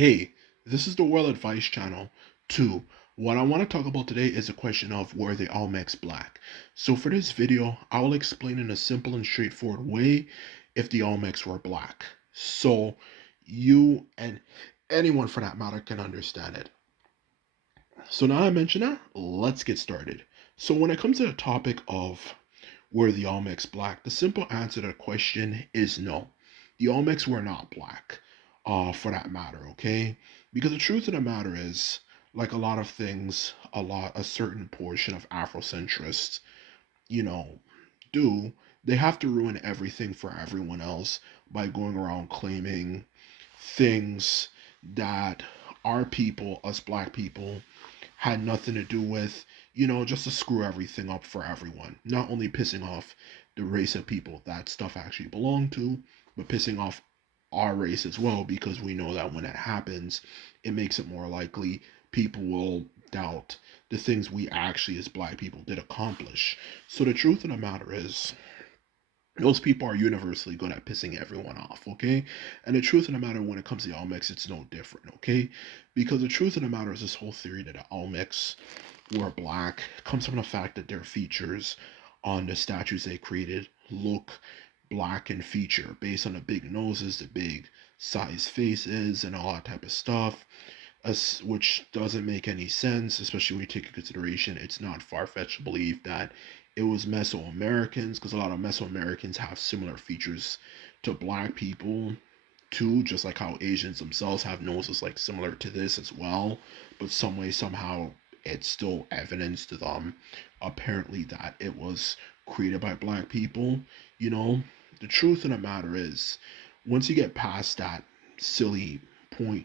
Hey, this is the World Advice Channel 2. What I want to talk about today is a question of were the Olmecs black. So for this video, I will explain in a simple and straightforward way if the Olmecs were black. So you and anyone for that matter can understand it. So now I mention that, let's get started. So when it comes to the topic of were the Olmecs black, the simple answer to the question is no. The Olmecs were not black, for that matter, okay? Because the truth of the matter is, like a lot of things, a certain portion of Afrocentrists, you know, do, they have to ruin everything for everyone else by going around claiming things that our people, us black people, had nothing to do with, just to screw everything up for everyone. Not only pissing off the race of people that stuff actually belonged to, but pissing off our race as well, because we know that when that happens, it makes it more likely people will doubt the things we actually as black people did accomplish. So the truth of the matter is, those people are universally good at pissing everyone off, okay? And the truth of the matter, when it comes to the Olmecs, it's no different, okay? Because the truth of the matter is this whole theory that the Olmecs were black comes from the fact that their features on the statues they created look black in feature based on the big noses, the big size faces, and all that type of stuff. Which doesn't make any sense, especially when you take into consideration it's not far-fetched to believe that it was Mesoamericans, because a lot of Mesoamericans have similar features to black people too, just like how Asians themselves have noses like similar to this as well, but some way somehow it's still evidence to them apparently that it was created by black people. you know the truth of the matter is, once you get past that silly point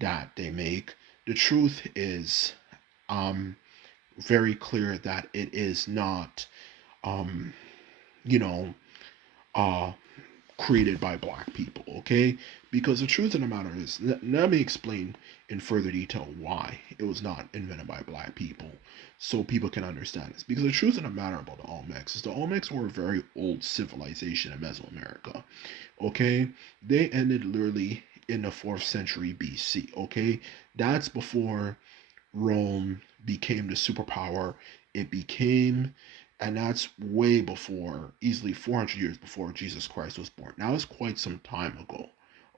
that they make, the truth is very clear that it is not um you know uh created by black people, okay? Because the truth of the matter is, let me explain in further detail why it was not invented by black people, so people can understand this. Because the truth of the matter about the Olmecs is the Olmecs were a very old civilization in Mesoamerica, okay? They ended literally in the 4th century BC, okay? That's before Rome became the superpower it became, and that's way before, easily 400 years before Jesus Christ was born. Now it's quite some time ago,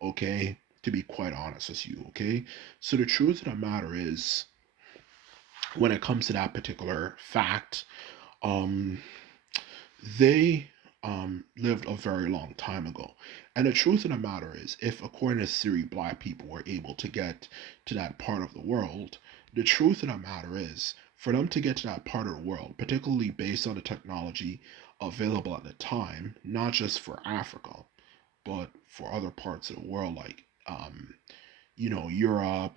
okay? To be quite honest with you, okay? So the truth of the matter is, when it comes to that particular fact, um, they lived a very long time ago. And the truth of the matter is, if according to Siri, black people were able to get to that part of the world, the truth of the matter is, for them to get to that part of the world, particularly based on the technology available at the time, not just for Africa, but for other parts of the world, like Europe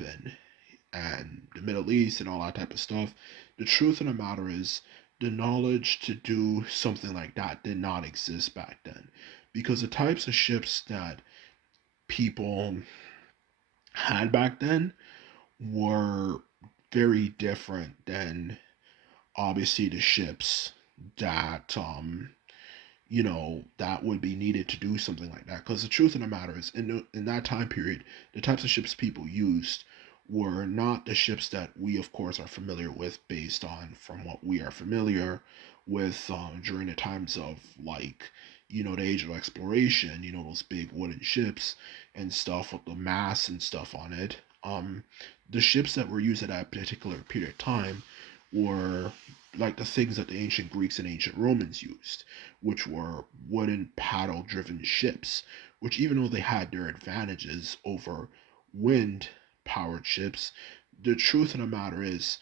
and the Middle East and all that type of stuff. The truth of the matter is, the knowledge to do something like that did not exist back then, because the types of ships that people had back then were very different than obviously the ships that that would be needed to do something like that. Because the truth of the matter is, in that time period, the types of ships people used were not the ships that we, of course, are familiar with, based on from what we are familiar with during the times of, like, the age of exploration. Those big wooden ships and stuff with the masts and stuff on it. The ships that were used at that particular period of time were like the things that the ancient Greeks and ancient Romans used, which were wooden paddle driven ships, which, even though they had their advantages over wind powered ships, the truth of the matter is,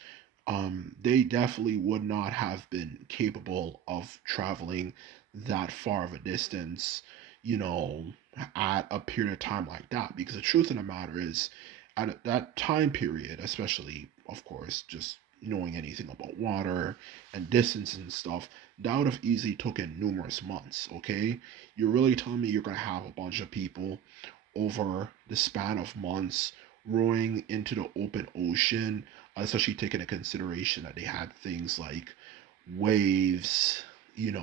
they definitely would not have been capable of traveling that far of a distance, you know, at a period of time like that. Because the truth of the matter is, at that time period, especially, of course, just knowing anything about water and distance and stuff, that would have easily taken numerous months, okay? You're really telling me you're going to have a bunch of people over the span of months rowing into the open ocean, especially taking into consideration that they had things like waves, and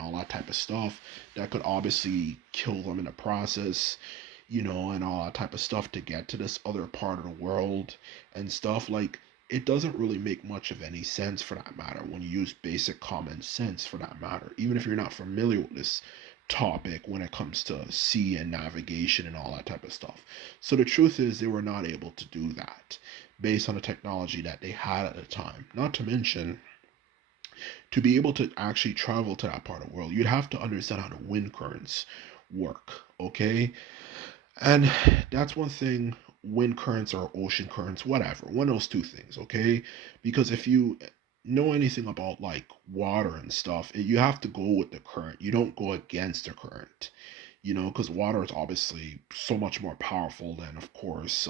all that type of stuff that could obviously kill them in the process. and all that type of stuff to get to this other part of the world and stuff. Like, it doesn't really make much of any sense for that matter when you use basic common sense for that matter, even if you're not familiar with this topic when it comes to sea and navigation and all that type of stuff. So the truth is, they were not able to do that based on the technology that they had at the time. Not to mention, to be able to actually travel to that part of the world, you'd have to understand how the wind currents work, okay? And that's one thing, wind currents or ocean currents, whatever, one of those two things, okay? Because if you know anything about like water and stuff, you have to go with the current. You don't go against the current, because water is obviously so much more powerful than, of course,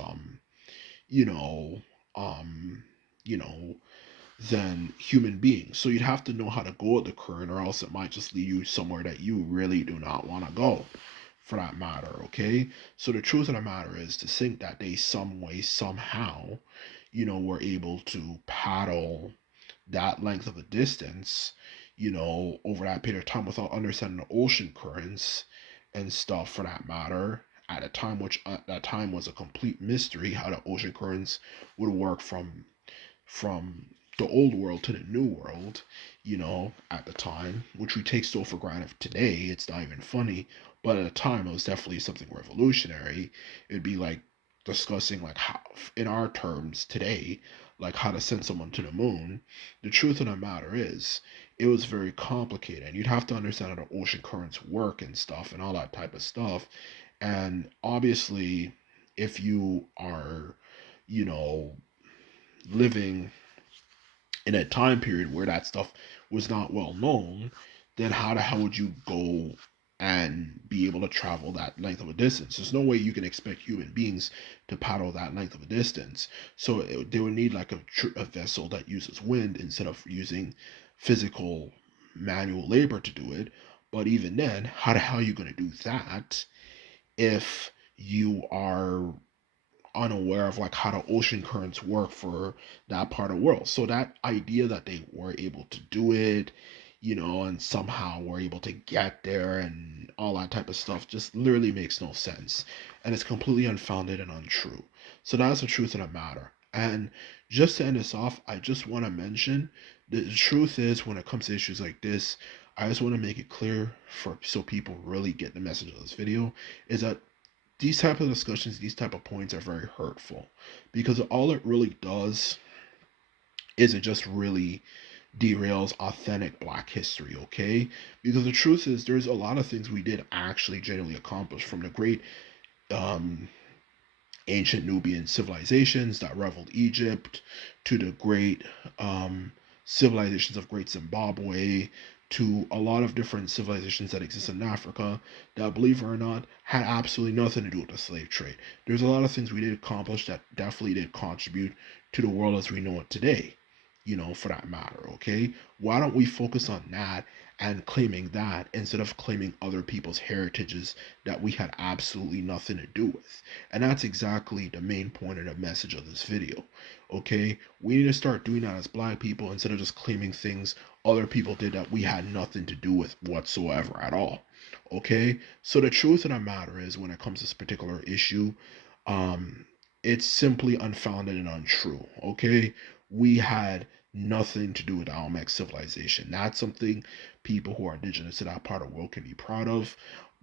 you know, um, you know, than human beings. So you'd have to know how to go with the current, or else it might just lead you somewhere that you really do not want to go, for that matter, okay? So the truth of the matter is to think that they some way, somehow, were able to paddle that length of a distance, over that period of time without understanding the ocean currents and stuff for that matter. At a time which at that time was a complete mystery how the ocean currents would work from the old world to the new world, at the time, which we take so for granted today. It's not even funny, but at the time, it was definitely something revolutionary. It'd be like discussing, like, how, in our terms today, like how to send someone to the moon. The truth of the matter is, it was very complicated. And you'd have to understand how the ocean currents work and stuff and all that type of stuff. And obviously, if you are, you know, living in a time period where that stuff was not well known, then how the hell would you go and be able to travel that length of a distance? There's no way you can expect human beings to paddle that length of a distance. So they would need like a vessel that uses wind instead of using physical manual labor to do it. But even then, how the hell are you going to do that if you are unaware of like how the ocean currents work for that part of the world? So that idea that they were able to do it, and somehow were able to get there and all that type of stuff just literally makes no sense. And it's completely unfounded and untrue. So that's the truth of the matter. And just to end this off, I just want to mention the truth is when it comes to issues like this, I just want to make it clear for so people really get the message of this video is that these type of discussions, these type of points are very hurtful because all it really does is it just really derails authentic black history, okay? Because the truth is there's a lot of things we did actually genuinely accomplish, from the great um ancient Nubian civilizations that rivaled Egypt, to the great civilizations of Great Zimbabwe, to a lot of different civilizations that exist in Africa that, believe it or not, had absolutely nothing to do with the slave trade. There's a lot of things we did accomplish that definitely did contribute to the world as we know it today, for that matter, okay? Why don't we focus on that and claiming that instead of claiming other people's heritages that we had absolutely nothing to do with? And that's exactly the main point of the message of this video, okay? We need to start doing that as black people instead of just claiming things other people did that we had nothing to do with whatsoever at all, okay? So the truth of the matter is, when it comes to this particular issue, um, it's simply unfounded and untrue, okay? We had nothing to do with Olmec civilization. That's something people who are indigenous to that part of the world can be proud of,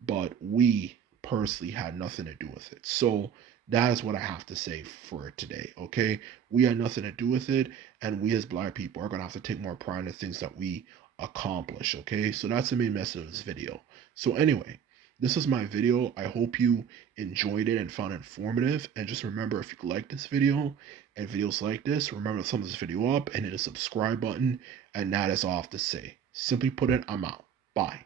but we personally had nothing to do with it. So that is what I have to say for today, okay? We had nothing to do with it, and we as black people are gonna have to take more pride in the things that we accomplish, okay? So that's the main message of this video. So anyway, this is my video. I hope you enjoyed it and found it informative. And just remember, if you like this video and videos like this, remember to thumbs this video up and hit the subscribe button. And that is all I have to say. Simply put it, I'm out. Bye.